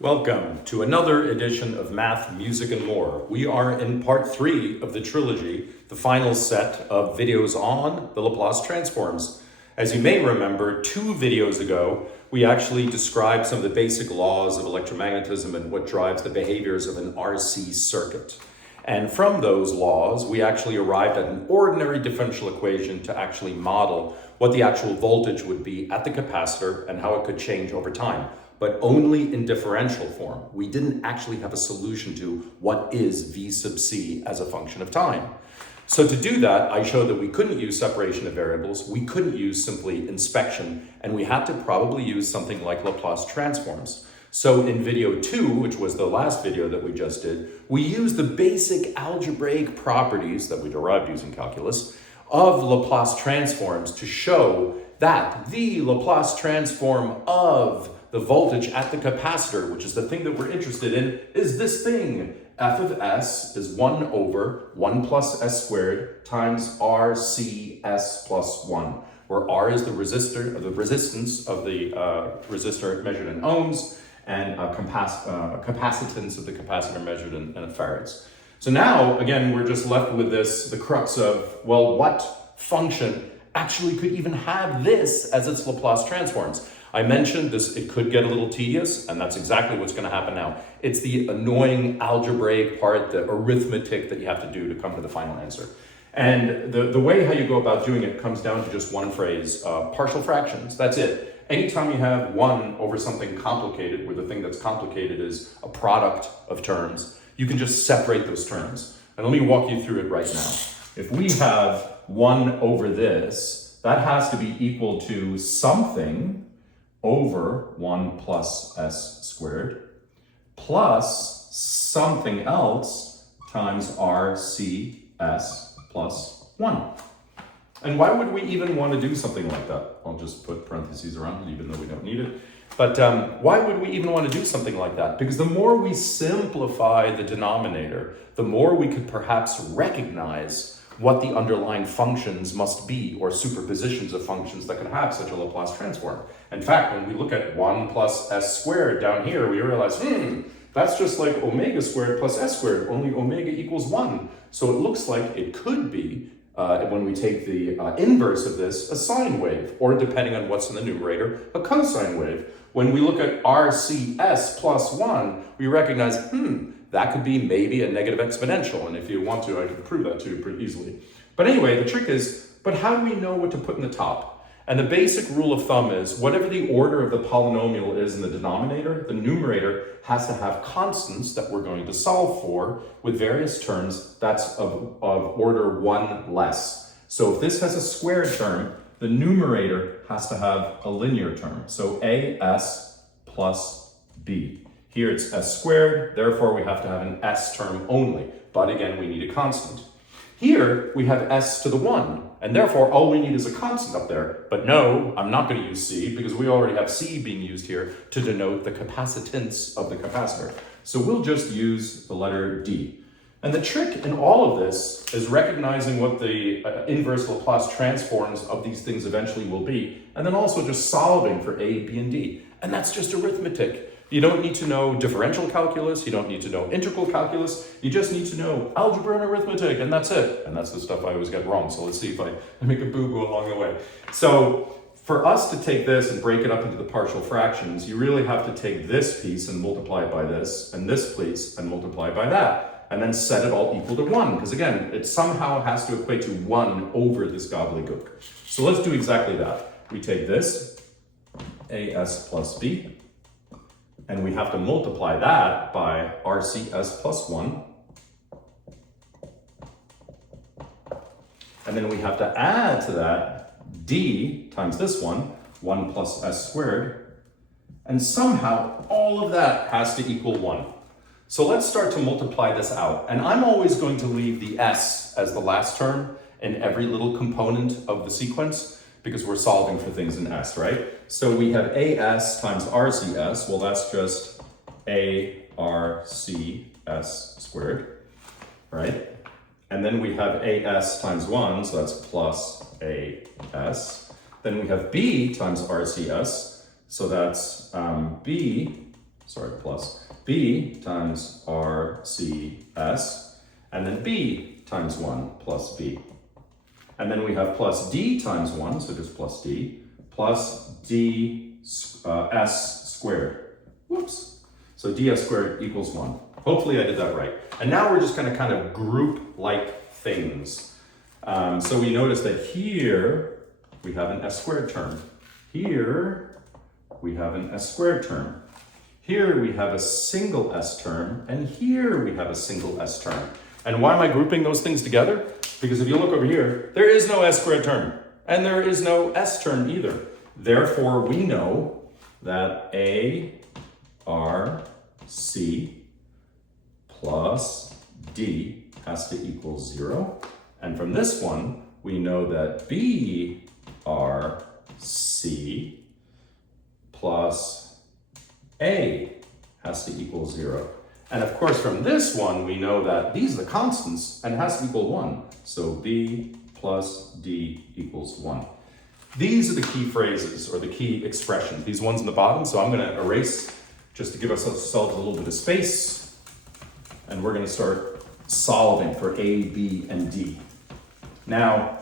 Welcome to another edition of Math, Music, and More. We are in part 3 of the trilogy, the final set of videos on the Laplace Transforms. As you may remember, 2 videos ago, we actually described some of the basic laws of electromagnetism and what drives the behaviors of an RC circuit. And from those laws, we actually arrived at an ordinary differential equation to actually model what the actual voltage would be at the capacitor and how it could change over time, but only in differential form. We didn't actually have a solution to what is V sub c as a function of time. So to do that, I showed that we couldn't use separation of variables, we couldn't use simply inspection, and we had to probably use something like Laplace transforms. So in video 2, which was the last video that we just did, we used the basic algebraic properties that we derived using calculus of Laplace transforms to show that the Laplace transform of the voltage at the capacitor, which is the thing that we're interested in, is this thing. F of s is 1 over 1 plus s squared times RCS plus 1, where R is the resistance of the resistor measured in ohms, and capacitance of the capacitor measured in farads. So now, again, we're just left with this, the crux of, well, what function actually could even have this as its Laplace transforms? I mentioned this, it could get a little tedious, and that's exactly what's going to happen now. It's the annoying algebraic part, the arithmetic that you have to do to come to the final answer. And the way how you go about doing it comes down to just one phrase, partial fractions. That's it. Anytime you have 1 over something complicated, where the thing that's complicated is a product of terms, you can just separate those terms. And let me walk you through it right now. If we have 1 over this, that has to be equal to something over 1 plus s squared plus something else times RCS plus 1. And why would we even want to do something like that? I'll just put parentheses around it, even though we don't need it. But why would we even want to do something like that? Because the more we simplify the denominator, the more we could perhaps recognize what the underlying functions must be, or superpositions of functions that could have such a Laplace transform. In fact, when we look at 1 plus s squared down here, we realize, that's just like omega squared plus s squared, only omega equals 1. So it looks like it could be, when we take the inverse of this, a sine wave, or depending on what's in the numerator, a cosine wave. When we look at RCS plus 1, we recognize, that could be maybe a negative exponential. And if you want to, I can prove that to you pretty easily. But anyway, the trick is, but how do we know what to put in the top? And the basic rule of thumb is, whatever the order of the polynomial is in the denominator, the numerator has to have constants that we're going to solve for with various terms that's of order 1 less. So if this has a squared term, the numerator has to have a linear term. So as plus b. Here it's s squared, therefore we have to have an s term only. But again, we need a constant. Here we have s to the 1, and therefore all we need is a constant up there. But no, I'm not going to use c, because we already have c being used here to denote the capacitance of the capacitor. So we'll just use the letter d. And the trick in all of this is recognizing what the inverse Laplace transforms of these things eventually will be, and then also just solving for a, b, and d. And that's just arithmetic. You don't need to know differential calculus, you don't need to know integral calculus, you just need to know algebra and arithmetic, and that's it. And that's the stuff I always get wrong, so let's see if I make a boo-boo along the way. So for us to take this and break it up into the partial fractions, you really have to take this piece and multiply it by this, and this piece and multiply it by that, and then set it all equal to 1, because again, it somehow has to equate to 1 over this gobbledygook. So let's do exactly that. We take this, as plus b, and we have to multiply that by RCS plus 1. And then we have to add to that d times this one, 1 plus s squared. And somehow all of that has to equal 1. So let's start to multiply this out. And I'm always going to leave the s as the last term in every little component of the sequence, because we're solving for things in s, right? So we have as times RCS, well that's just ARCS squared, right? And then we have as times 1, so that's plus as. Then we have b times RCS, so that's b plus b times RCS, and then b times 1 plus b. And then we have plus d times 1, so just plus d, plus d s squared. Whoops. So ds squared equals 1. Hopefully I did that right. And now we're just going to kind of group like things. So we notice that here we have an s squared term. Here we have an s squared term. Here we have a single s term, and here we have a single s term. And why am I grouping those things together? Because if you look over here, there is no s squared term, and there is no s term either. Therefore, we know that a r c plus d has to equal 0. And from this one, we know that b r c plus a has to equal 0. And of course, from this one, we know that these are the constants and it has to equal 1. So b plus d equals 1. These are the key phrases or the key expressions, these ones in the bottom. So I'm going to erase just to give ourselves a little bit of space. And we're going to start solving for a, b, and d. Now,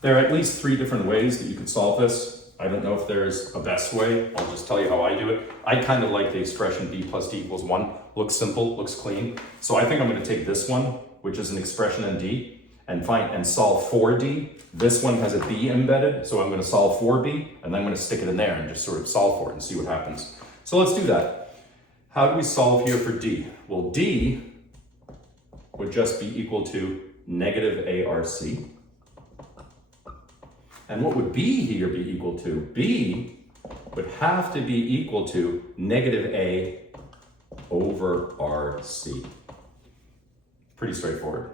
there are at least 3 different ways that you could solve this. I don't know if there's a best way. I'll just tell you how I do it. I kind of like the expression b plus d equals 1. Looks simple, looks clean. So I think I'm going to take this one, which is an expression in d, and solve for d. This one has a b embedded, so I'm going to solve for b, and then I'm going to stick it in there and just sort of solve for it and see what happens. So let's do that. How do we solve here for d? Well, d would just be equal to negative ARC. And what would b here be equal to? B would have to be equal to negative a over RC. Pretty straightforward.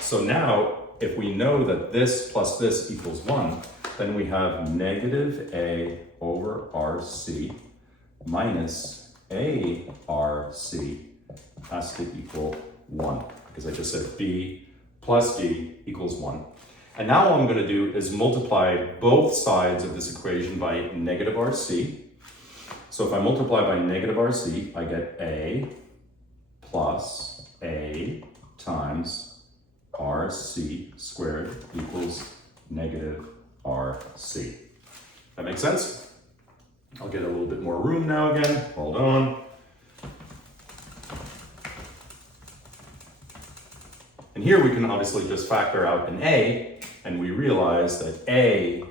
So now, if we know that this plus this equals 1, then we have negative a over RC minus ARC has to equal 1, because I just said b plus d equals 1. And now all I'm going to do is multiply both sides of this equation by negative RC. So if I multiply by negative RC, I get a plus a times RC squared equals negative RC. That makes sense? I'll get a little bit more room now again. Hold on. And here we can obviously just factor out an a, and we realize that a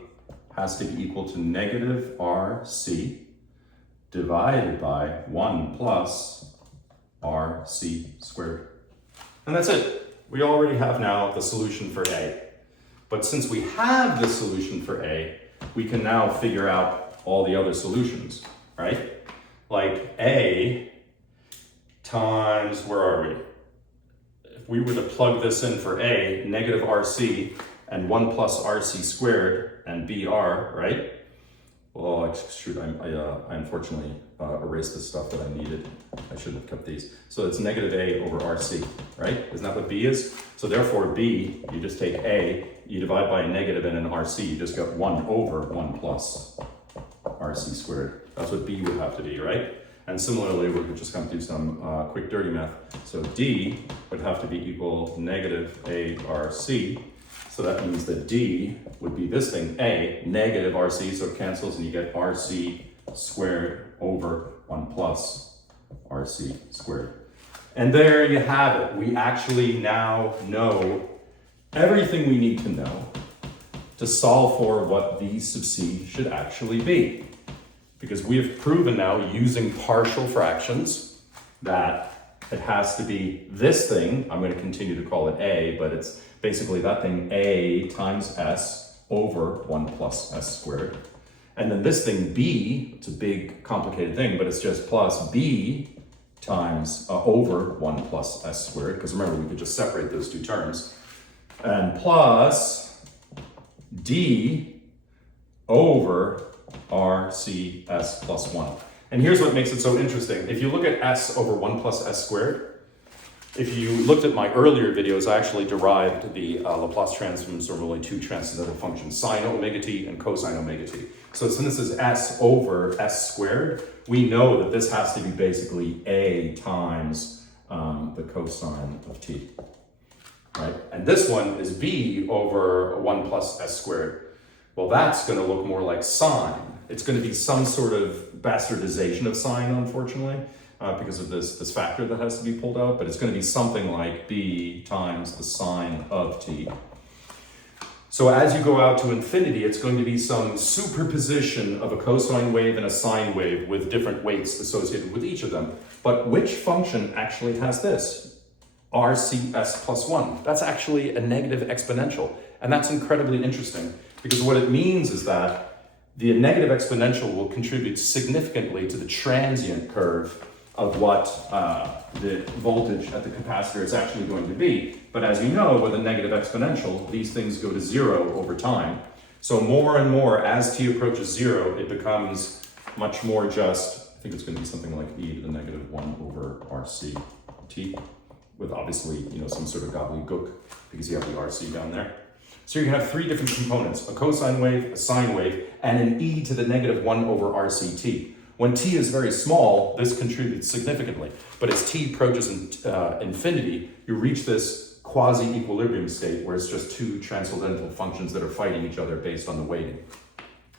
has to be equal to negative RC divided by 1 plus RC squared. And that's it. We already have now the solution for a. But since we have the solution for a, we can now figure out all the other solutions, right? Like a times, where are we? If we were to plug this in for a, negative RC and 1 plus RC squared and BR, right? Well, shoot, I unfortunately erased the stuff that I needed. I shouldn't have kept these. So it's negative a over RC, right? Isn't that what b is? So therefore b, you just take a, you divide by a negative and an RC, you just get 1 over 1 plus RC squared. That's what b would have to be, right? And similarly, we're just going to do some quick dirty math. So d would have to be equal negative ARC. So that means that d would be this thing, a, negative RC, so it cancels and you get RC squared over 1 plus RC squared. And there you have it. We actually now know everything we need to know to solve for what v sub c should actually be. Because we have proven now using partial fractions that it has to be this thing. I'm going to continue to call it a, but it's basically that thing a times s over 1 plus s squared. And then this thing b, it's a big complicated thing, but it's just plus b times over 1 plus s squared, because remember we could just separate those two terms, and plus d over RCS plus 1. And here's what makes it so interesting. If you look at s over 1 plus s squared, If you looked at my earlier videos, I actually derived the Laplace transforms from only two transcendental functions, sine omega t and cosine omega t. So since this is s over s squared, we know that this has to be basically a times the cosine of t, right? And this one is b over 1 plus s squared. Well, that's going to look more like sine. It's going to be some sort of bastardization of sine, unfortunately, because of this factor that has to be pulled out, but it's going to be something like b times the sine of t. So as you go out to infinity, it's going to be some superposition of a cosine wave and a sine wave with different weights associated with each of them. But which function actually has this? RCS plus 1. That's actually a negative exponential. And that's incredibly interesting because what it means is that the negative exponential will contribute significantly to the transient curve of what the voltage at the capacitor is actually going to be. But as you know, with a negative exponential, these things go to 0 over time. So more and more, as t approaches 0, it becomes much more just, I think it's going to be something like e to the negative 1 over RC t, with obviously, some sort of gobbledygook, because you have the RC down there. So you're going to have three different components, a cosine wave, a sine wave, and an e to the negative 1 over RCT. When t is very small, this contributes significantly. But as t approaches infinity, you reach this quasi-equilibrium state where it's just two transcendental functions that are fighting each other based on the weighting.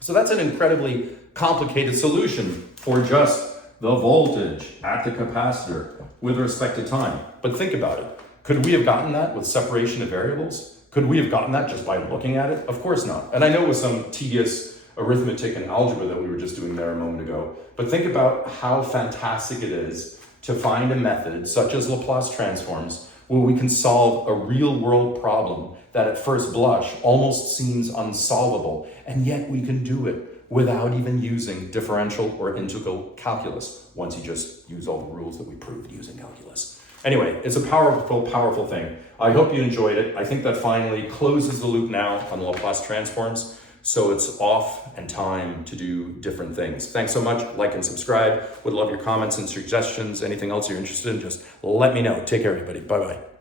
So that's an incredibly complicated solution for just the voltage at the capacitor with respect to time. But think about it. Could we have gotten that with separation of variables? Could we have gotten that just by looking at it? Of course not. And I know with some tedious arithmetic and algebra that we were just doing there a moment ago, but think about how fantastic it is to find a method such as Laplace transforms where we can solve a real world problem that at first blush almost seems unsolvable, and yet we can do it without even using differential or integral calculus once you just use all the rules that we proved using calculus. Anyway, it's a powerful, powerful thing. I hope you enjoyed it. I think that finally closes the loop now on Laplace transforms. So it's off and time to do different things. Thanks so much. Like and subscribe. Would love your comments and suggestions. Anything else you're interested in, just let me know. Take care, everybody. Bye-bye.